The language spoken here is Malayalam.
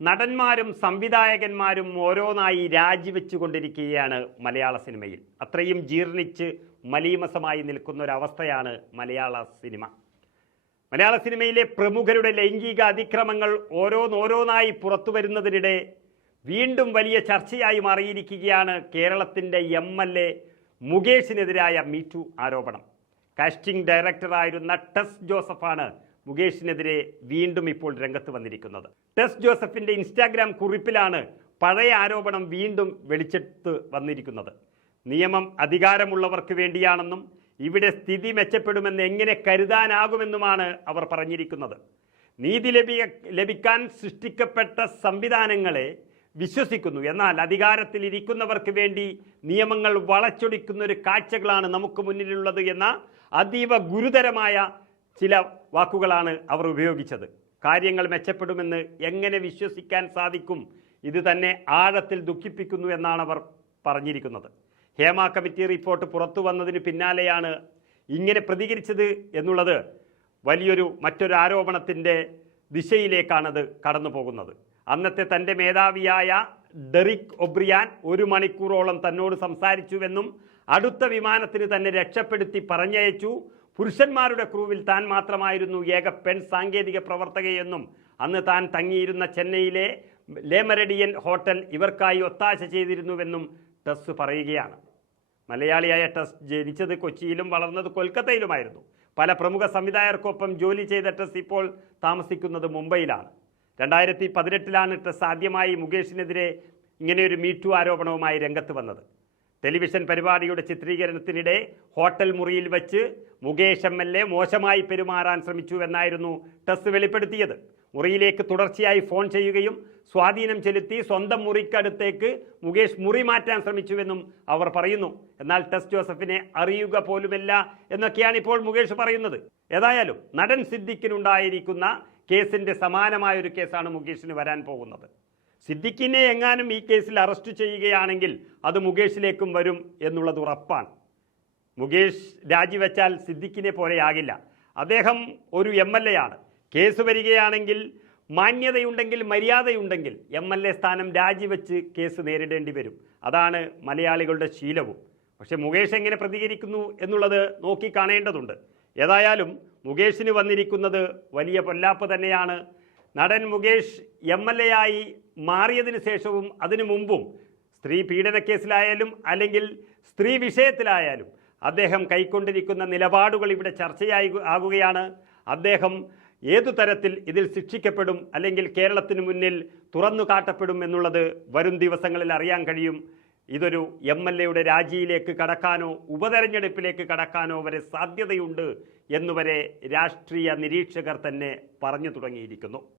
നടന്മാരും സംവിധായകന്മാരും ഓരോന്നായി രാജിവെച്ചുകൊണ്ടിരിക്കുകയാണ് മലയാള സിനിമയിൽ. അത്രയും ജീർണിച്ച് മലീമസമായി നിൽക്കുന്ന ഒരവസ്ഥയാണ് മലയാള സിനിമ. മലയാള സിനിമയിലെ പ്രമുഖരുടെ ലൈംഗിക അതിക്രമങ്ങൾ ഓരോന്നോരോന്നായി പുറത്തു വരുന്നതിനിടെ വീണ്ടും വലിയ ചർച്ചയായി മാറിയിരിക്കുകയാണ് കേരളത്തിന്റെ എം എൽ എ മുകേഷിനെതിരായ മീറ്റു ആരോപണം. കാസ്റ്റിംഗ് ഡയറക്ടറായിരുന്ന ടെസ് ജോസഫാണ് മുകേഷിനെതിരെ വീണ്ടും ഇപ്പോൾ രംഗത്ത് വന്നിരിക്കുന്നത്. ടെസ് ജോസഫിന്റെ ഇൻസ്റ്റാഗ്രാം കുറിപ്പിലാണ് പഴയ ആരോപണം വീണ്ടും വെളിച്ചെടുത്ത് വന്നിരിക്കുന്നത്. നിയമം അധികാരമുള്ളവർക്ക് വേണ്ടിയാണെന്നും ഇവിടെ സ്ഥിതി മെച്ചപ്പെടുമെന്ന് എങ്ങനെ കരുതാനാകുമെന്നുമാണ് അവർ പറഞ്ഞിരിക്കുന്നത്. നീതി ലഭിയ ലഭിക്കാൻ സൃഷ്ടിക്കപ്പെട്ട സംവിധാനങ്ങളെ വിശ്വസിക്കുന്നു. എന്നാൽ അധികാരത്തിൽ ഇരിക്കുന്നവർക്ക് വേണ്ടി നിയമങ്ങൾ വളച്ചൊടിക്കുന്ന ഒരു കാഴ്ചകളാണ് നമുക്ക് മുന്നിലുള്ളത് എന്ന അതീവ ഗുരുതരമായ ചില വാക്കുകളാണ് അവർ ഉപയോഗിച്ചത്. കാര്യങ്ങൾ മെച്ചപ്പെടുമെന്ന് എങ്ങനെ വിശ്വസിക്കാൻ സാധിക്കും ഇത് തന്നെ ആഴത്തിൽ ദുഃഖിപ്പിക്കുന്നു എന്നാണ് അവർ പറഞ്ഞിരിക്കുന്നത്. ഹേമ കമ്മിറ്റി റിപ്പോർട്ട് പുറത്തു വന്നതിന് പിന്നാലെയാണ് ഇങ്ങനെ പ്രതികരിച്ചത് എന്നുള്ളത് വലിയൊരു മറ്റൊരു ആരോപണത്തിന്റെ ദിശയിലേക്കാണത് കടന്നു പോകുന്നത് അന്നത്തെ തന്റെ മേധാവിയായ ഡെറിക് ഒബ്രിയാൻ ഒരു മണിക്കൂറോളം തന്നോട് സംസാരിച്ചുവെന്നും അടുത്ത വിമാനത്തിന് തന്നെ രക്ഷപ്പെടുത്തി പറഞ്ഞയച്ചു. പുരുഷന്മാരുടെ ക്രൂവിൽ താൻ മാത്രമായിരുന്നു ഏക പെൺ സാങ്കേതിക പ്രവർത്തകയെന്നും അന്ന് താൻ തങ്ങിയിരുന്ന ചെന്നൈയിലെ ലേമരഡിയൻ ഹോട്ടൽ ഇവർക്കായി ഒത്താശ ചെയ്തിരുന്നുവെന്നും ടെസ് പറയുകയാണ്. മലയാളിയായ ടെസ് ജനിച്ചത് കൊച്ചിയിലും വളർന്നത് കൊൽക്കത്തയിലുമായിരുന്നു. പല പ്രമുഖ സംവിധായകർക്കൊപ്പം ജോലി ചെയ്ത ടെസ് ഇപ്പോൾ താമസിക്കുന്നത് മുംബൈയിലാണ്. രണ്ടായിരത്തി പതിനെട്ടിലാണ് ടെസ് ആദ്യമായി മുകേഷിനെതിരെ ഇങ്ങനെയൊരു മീറ്റു ആരോപണവുമായി രംഗത്ത് വന്നത്. ടെലിവിഷൻ പരിപാടിയുടെ ചിത്രീകരണത്തിനിടെ ഹോട്ടൽ മുറിയിൽ വെച്ച് മുകേഷ് എം എൽ എ മോശമായി പെരുമാറാൻ ശ്രമിച്ചു എന്നായിരുന്നു ടെസ് വെളിപ്പെടുത്തിയത്. മുറിയിലേക്ക് തുടർച്ചയായി ഫോൺ ചെയ്യുകയും സ്വാധീനം ചെലുത്തി സ്വന്തം മുറിക്കടുത്തേക്ക് മുകേഷ് മുറി മാറ്റാൻ ശ്രമിച്ചുവെന്നും അവർ പറയുന്നു. എന്നാൽ ടെസ് ജോസഫിനെ അറിയുക പോലുമല്ല എന്നൊക്കെയാണ് ഇപ്പോൾ മുകേഷ് പറയുന്നത്. ഏതായാലും നടൻ സിദ്ദിഖിനുണ്ടായിരിക്കുന്ന കേസിന്റെ സമാനമായ ഒരു കേസാണ് മുകേഷിന് വരാൻ പോകുന്നത്. സിദ്ദിഖിനെ എങ്ങാനും ഈ കേസിൽ അറസ്റ്റ് ചെയ്യുകയാണെങ്കിൽ അത് മുകേഷിലേക്കും വരും എന്നുള്ളത് ഉറപ്പാണ്. മുകേഷ് രാജിവെച്ചാൽ സിദ്ദിഖിനെ പോലെയാകില്ല. അദ്ദേഹം ഒരു എം എൽ എ ആണ്. കേസ് വരികയാണെങ്കിൽ മാന്യതയുണ്ടെങ്കിൽ മര്യാദയുണ്ടെങ്കിൽ എം എൽ എ സ്ഥാനം രാജിവെച്ച് കേസ് നേരിടേണ്ടി വരും. അതാണ് മലയാളികളുടെ ശീലവും. പക്ഷെ മുകേഷ് എങ്ങനെ പ്രതികരിക്കുന്നു എന്നുള്ളത് നോക്കി കാണേണ്ടതുണ്ട്. ഏതായാലും മുകേഷിന് വന്നിരിക്കുന്നത് വലിയ പൊല്ലാപ്പ് തന്നെയാണ്. നടൻ മുകേഷ് എം എൽ എ ആയി മാറിയതിന് ശേഷവും അതിനു മുമ്പും സ്ത്രീ പീഡന കേസിലായാലും അല്ലെങ്കിൽ സ്ത്രീ വിഷയത്തിലായാലും അദ്ദേഹം കൈക്കൊണ്ടിരിക്കുന്ന നിലപാടുകൾ ഇവിടെ ചർച്ചയായി ആകുകയാണ്. അദ്ദേഹം ഏതു തരത്തിൽ ഇതിൽ ശിക്ഷിക്കപ്പെടും അല്ലെങ്കിൽ കേരളത്തിന് മുന്നിൽ തുറന്നു കാട്ടപ്പെടും എന്നുള്ളത് വരും ദിവസങ്ങളിൽ അറിയാൻ കഴിയും. ഇതൊരു എം എൽ എയുടെ രാജിയിലേക്ക് കടക്കാനോ ഉപതെരഞ്ഞെടുപ്പിലേക്ക് കടക്കാനോ വരെ സാധ്യതയുണ്ട് എന്നുവരെ രാഷ്ട്രീയ നിരീക്ഷകർ തന്നെ പറഞ്ഞു തുടങ്ങിയിരിക്കുന്നു.